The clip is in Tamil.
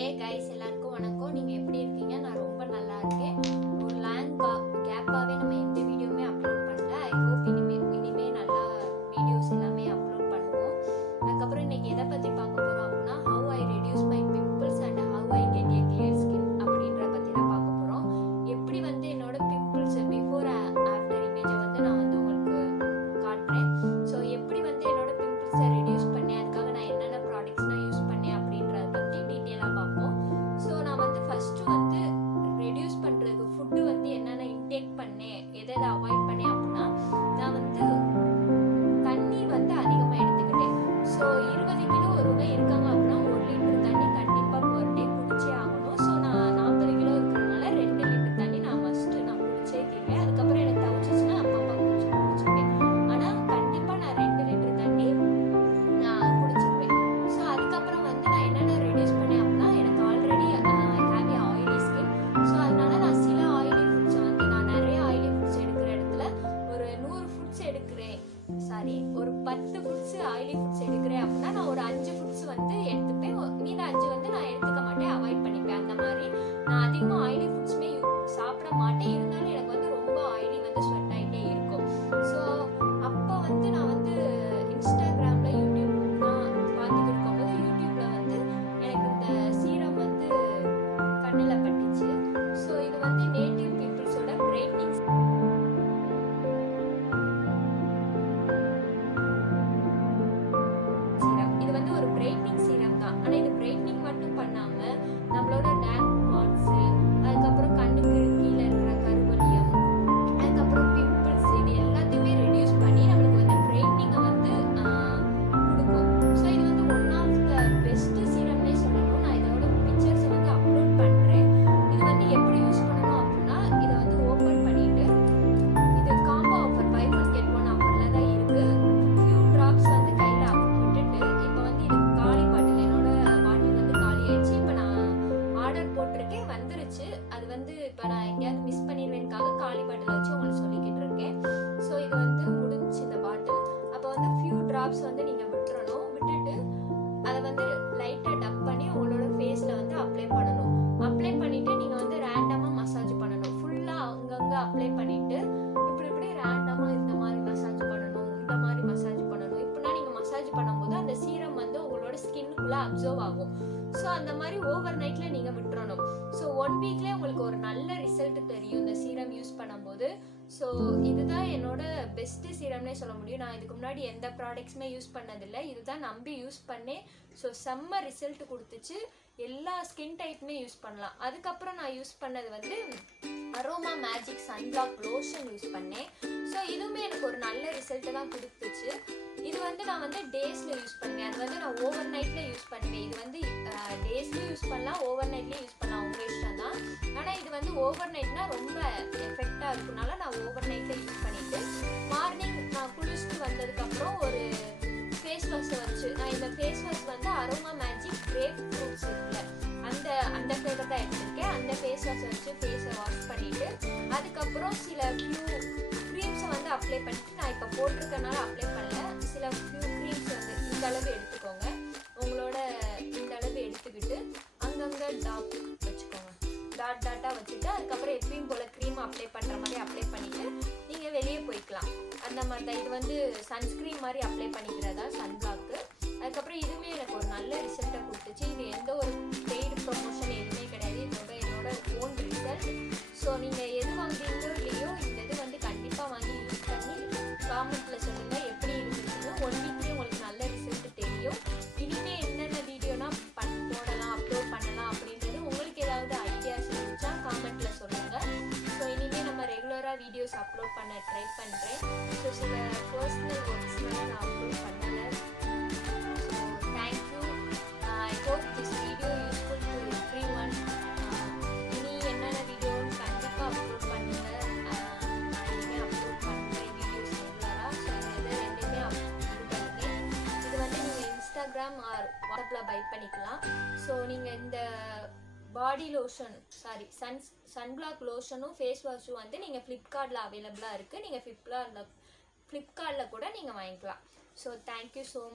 ஹே கைஸ், எல்லாருக்கும் வணக்கம். நீங்கள் எப்படி இருக்கீங்க? நான் ரொம்ப நல்லா இருக்கேன். ஒரு கேப்பாகவே நம்ம எந்த வீடியோவுமே அப்லோட் பண்ணல. ஐ ஹோப் இனிமே நல்லா வீடியோஸ் எல்லாமே அப்லோட் பண்ணுவோம். அதுக்கப்புறம் இன்னைக்கு எதை பற்றி பார்க்க போகிறோம் அப்படின்னா, how I reduce my pimples and how I get a clear skin அப்படின்ற பற்றி தான் பார்க்க போகிறோம். எப்படி வந்து என்னோட பிம்பிள்ஸ் பிஃபோர் ஆஃப்டர் இமேஜை வந்து நான் வந்து உங்களுக்கு காட்டுறேன். ஸோ எப்படி வந்து என்னோட பிம்பிள்ஸை ரெடியூஸ் பண்ணேன், அதுக்காக நான் என்னென்ன ப்ராடக்ட்ஸ்லாம் யூஸ் பண்ணேன் அப்படின்றத பற்றி டீட்டெயிலாக பார்ப்போம். ஸோ நான் வந்து ஃபஸ்ட்டு வந்து ரெடியூஸ் பண்ணுறதுக்கு ஃபுட்டு வந்து என்னென்ன இன்டேக் பண்ணேன், எதை அவாய்ட் பண்ணேன் அப்படின்னா, நான் வந்து தண்ணி வந்து அதிகமாக எடுத்துக்கிட்டேன். ஸோ 20 கிலோ ஒருவங்க இருக்காங்க அப்படின்னா 1 லிட்டர் தண்ணி கண்டிப்பாக பர் டே குடிச்சே ஆகணும். ஸோ நான் 40 கிலோ இருக்கிறதுனால 2 லிட்டர் தண்ணி நான் குடிச்சே தீர்வேன். அதுக்கப்புறம் எனக்கு தவிச்சிச்சுன்னா அப்பப்போ குடிச்சிருக்கேன். ஆனால் கண்டிப்பாக நான் 2 லிட்டர் தண்ணி நான் குடிச்சிருவேன். ஸோ அதுக்கப்புறம் வந்து நான் என்னென்ன ரெடியூஸ் பண்ணேன் அப்படின்னா, எனக்கு already heavy oily skin. So அதனால நான் சில ஆயிலி ஃபுட்ஸை வந்து நான் நிறைய ஆயிலி ஃபுட்ஸ் எடுக்கிற இடத்துல ஒரு 100 ஃபுட்ஸ் எடுக்கிறேன், ஒரு 10 ஃபுட்ஸ் ஆயிலி ஃபுட்ஸ் எடுக்கிறேன் அப்படின்னா நான் ஒரு 5 ஃபுட்ஸ் வந்து எடுத்துப்பேன். மீத 5 வந்து நான் எடுத்துக்க மாட்டேன், அவாய்ட் பண்ணிப்பேன். அந்த மாதிரி நான் அதிகமாக ஆயிலி ஃபுட்ஸுமே சாப்பிட மாட்டேன். இருந்தாலும் எனக்கு வந்து ரொம்ப ஆயிலி வந்து ஸ்வெட் ஆகிட்டே இருக்கும். ஸோ அப்போ வந்து நான் வந்து இன்ஸ்டாகிராமில் யூடியூப்லாம் பார்த்துட்டு இருக்கும்போது யூடியூப்பில் வந்து எனக்கு இந்த சீரம் வந்து கண்ணில் பட்டுச்சு. ஸோ இது வந்து நேட்டிவ் பீப்புள்ஸோட பிரைட்னிங் சீரம். இது வந்து ஒரு பிரைட்னிங் சீரம் தான். ஆனால் இது பிரைட்னிங் மட்டும் பண்ணாமல் நம்மளோட டார்க் ஸ்பாட்ஸு, அதுக்கப்புறம் கண்ணுக்கு கீழே இருக்கிற கருவலியம், அதுக்கப்புறம் பிம்பிள்ஸ், இது எல்லாத்தையுமே ரெடியூஸ் பண்ணி நம்மளுக்கு வந்து பிரைட்னிங்கை வந்து கொடுக்கும். ஸோ இது வந்து ஒன் ஆஃப் த பெஸ்ட் சீரம்னே சொல்லணும். நான் இதோட பிக்சர்ஸை வந்து அப்லோட் பண்ணுறேன். இது வந்து எப்படி யூஸ் பண்ணணும் அப்படின்னா, இதை வந்து ஓப்பன் பண்ணிட்டு, இது combo offer buy one get one ஆஃபரில் தான் இருக்குது. ஃபியூ ட்ராப்ஸ் வந்து கையில் விட்டுட்டு, இப்போ வந்து இது காலி பாட்டில், என்னோட பாட்டில் வந்து காலி ஆயிடுச்சு. இப்போ நான் ஆர்டர் போட்டிருக்கேன், வந்துருச்சு. அது வந்து இப்போ நான் எங்கேயாவது மிஸ் பண்ணிடுவேன்காக காலி பாட்டில் வச்சு உங்களுக்கு சொல்லிக்கிட்டு இருக்கேன். ஸோ இது வந்து முடிஞ்சு இந்த பாட்டில். அப்போ வந்து ஃபியூ ட்ராப்ஸ் வந்து நீங்கள் விட்டுறணும். விட்டுட்டு அதை வந்து லைட்டாக டப் பண்ணி உங்களோட ஃபேஸில் வந்து அப்ளை பண்ணணும். அப்ளை பண்ணிவிட்டு நீங்கள் வந்து ரேண்டமாக மசாஜ் பண்ணணும். ஃபுல்லாக அங்கங்கே அப்ளை பண்ணிவிட்டு இப்படி ரேண்டமாக இந்த மாதிரி மசாஜ் பண்ணணும், இந்த மாதிரி மசாஜ் பண்ணணும். இப்படின்னா நீங்கள் மசாஜ் பண்ணும்போது அந்த சீரம் வந்து உங்களோட ஸ்கின்னுக்குள்ளே அப்சர்வ் ஆகும். ஸோ அந்த மாதிரி ஓவர் நைட்டில் நீங்கள் விட்டுறணும். ஸோ 1 வீக்லேயே உங்களுக்கு ஒரு நல்ல ரிசல்ட் தெரியும் இந்த சீரம் யூஸ் பண்ணும்போது. ஸோ இதுதான் என்னோட பெஸ்ட்டு சீரம்னே சொல்ல முடியும். நான் இதுக்கு முன்னாடி எந்த ப்ராடக்ட்ஸுமே யூஸ் பண்ணதில்லை. இதுதான் நம்பி யூஸ் பண்ணேன். ஸோ செம்ம ரிசல்ட் கொடுத்துச்சு. எல்லா ஸ்கின் டைப்புமே யூஸ் பண்ணலாம். அதுக்கப்புறம் நான் யூஸ் பண்ணது வந்து aroma magic sunblock lotion use பண்ணேன். ஸோ இதுவுமே எனக்கு ஒரு நல்ல ரிசல்ட்டை தான் கொடுத்துச்சு. இது வந்து நான் வந்து டேஸில் யூஸ் பண்ணுவேன். அது வந்து நான் ஓவர் நைட்டில் யூஸ் பண்ணுவேன். இது வந்து டேஸ்லையும் யூஸ் பண்ணலாம், ஓவர் நைட்லேயும் யூஸ் பண்ணலாம், உங்கள் இஷ்டம் தான். ஆனால் இது வந்து ஓவர் நைட்னா ரொம்ப எஃபெக்டாக இருக்குனால நான் ஓவர் நைட்டில் யூஸ் பண்ணிவிட்டு மார்னிங் நான் குளிச்சுட்டு வந்ததுக்கப்புறம் ஒரு ஃபேஸ் வாஷை வச்சு, நான் இந்த ஃபேஸ் வாஷ் வந்து அரோமா மேஜிக் கிரேப் ஃப்ரூட்ஸ் இருக்குல்ல, அந்த ஃப்ளேவர் தான் எடுத்திருக்கேன். அந்த ஃபேஸ் வாஷை வச்சு ஃபேஸை வாஷ் பண்ணிவிட்டு அதுக்கப்புறம் சில ஃபியூ க்ரீம்ஸை வந்து அப்ளை பண்ணிவிட்டு, நான் இப்போ போட்டிருக்கனால அப்ளை பண்ணல, சில ஃபியூ க்ரீம்ஸ் வந்து இந்த அளவு எடுத்துக்கோங்க. உங்களோட இந்த அளவு எடுத்துக்கிட்டு அங்கங்கே டாட் வச்சுக்கோங்க, டாட்டாக வச்சுட்டு அதுக்கப்புறம் எப்பயும் போல் க்ரீம் அப்ளை பண்ணுற மாதிரி அப்ளை பண்ணிவிட்டு நீங்கள் வெளியே போய்க்கலாம். அந்த மாதிரி தான். இது வந்து சன்ஸ்க்ரீன் மாதிரி அப்ளை பண்ணிக்கிறதா சன்பிளாக்கு. அதுக்கப்புறம் இதுவுமே எனக்கு ஒரு நல்ல ரிசல்ட்டை கொடுத்துச்சு. இது எந்த ஒரு பெய்டு ப்ரொமோஷன் எதுவுமே கிடையாது. என்னோட ஓன் ரிசல்ட். ஸோ நீங்கள் எது வாங்குறீங்களோ இல்லையோ இந்த இது வந்து கண்டிப்பாக வாங்கி யூஸ் பண்ணி காமெண்ட்டில் சொல்லுங்கள் எப்படி இருந்துச்சுன்னு. 1 வீக்லேயே உங்களுக்கு நல்ல ரிசல்ட் தெரியும். இனிமேல் என்னென்ன வீடியோனா போடலாம், அப்லோட் பண்ணலாம் அப்படின்றது உங்களுக்கு ஏதாவது ஐடியாஸ் இருந்துச்சா காமெண்ட்டில் சொல்லுங்கள். ஸோ இனிமேல் நம்ம ரெகுலராக வீடியோஸ் அப்லோட் பண்ண ட்ரை பண்ணுறேன். ஸோ சில பர்சனல் ஒர்க்ஸ்லாம் நான் அப்லோட் பண்ணலை. So thank you. I hope this video useful to every one. இனி என்னென்ன வீடியோன்னு கண்டிப்பாக அப்லோட் பண்ணுங்கள். நான் இனிமேல் அப்லோட் பண்ணுறேன் வீடியோஸ் ரெகுலராக. ஸோ இது ரெண்டுமே பண்ணிட்டேன். இது வந்து நீங்கள் இன்ஸ்டாகிராம் ஆர் வாட்ஸ்அப்பில் பை பண்ணிக்கலாம். ஸோ நீங்கள் இந்த பாடி லோஷன் சன்பிளாக் லோஷனும் ஃபேஸ் வாஷும் வந்து நீங்கள் ஃப்ளிப்கார்ட்டில் அவைலபிளாக இருக்குது. நீங்கள் ஃப்ளிப்கார்ட்டில் கூட நீங்கள் வாங்கிக்கலாம். So thank you so much.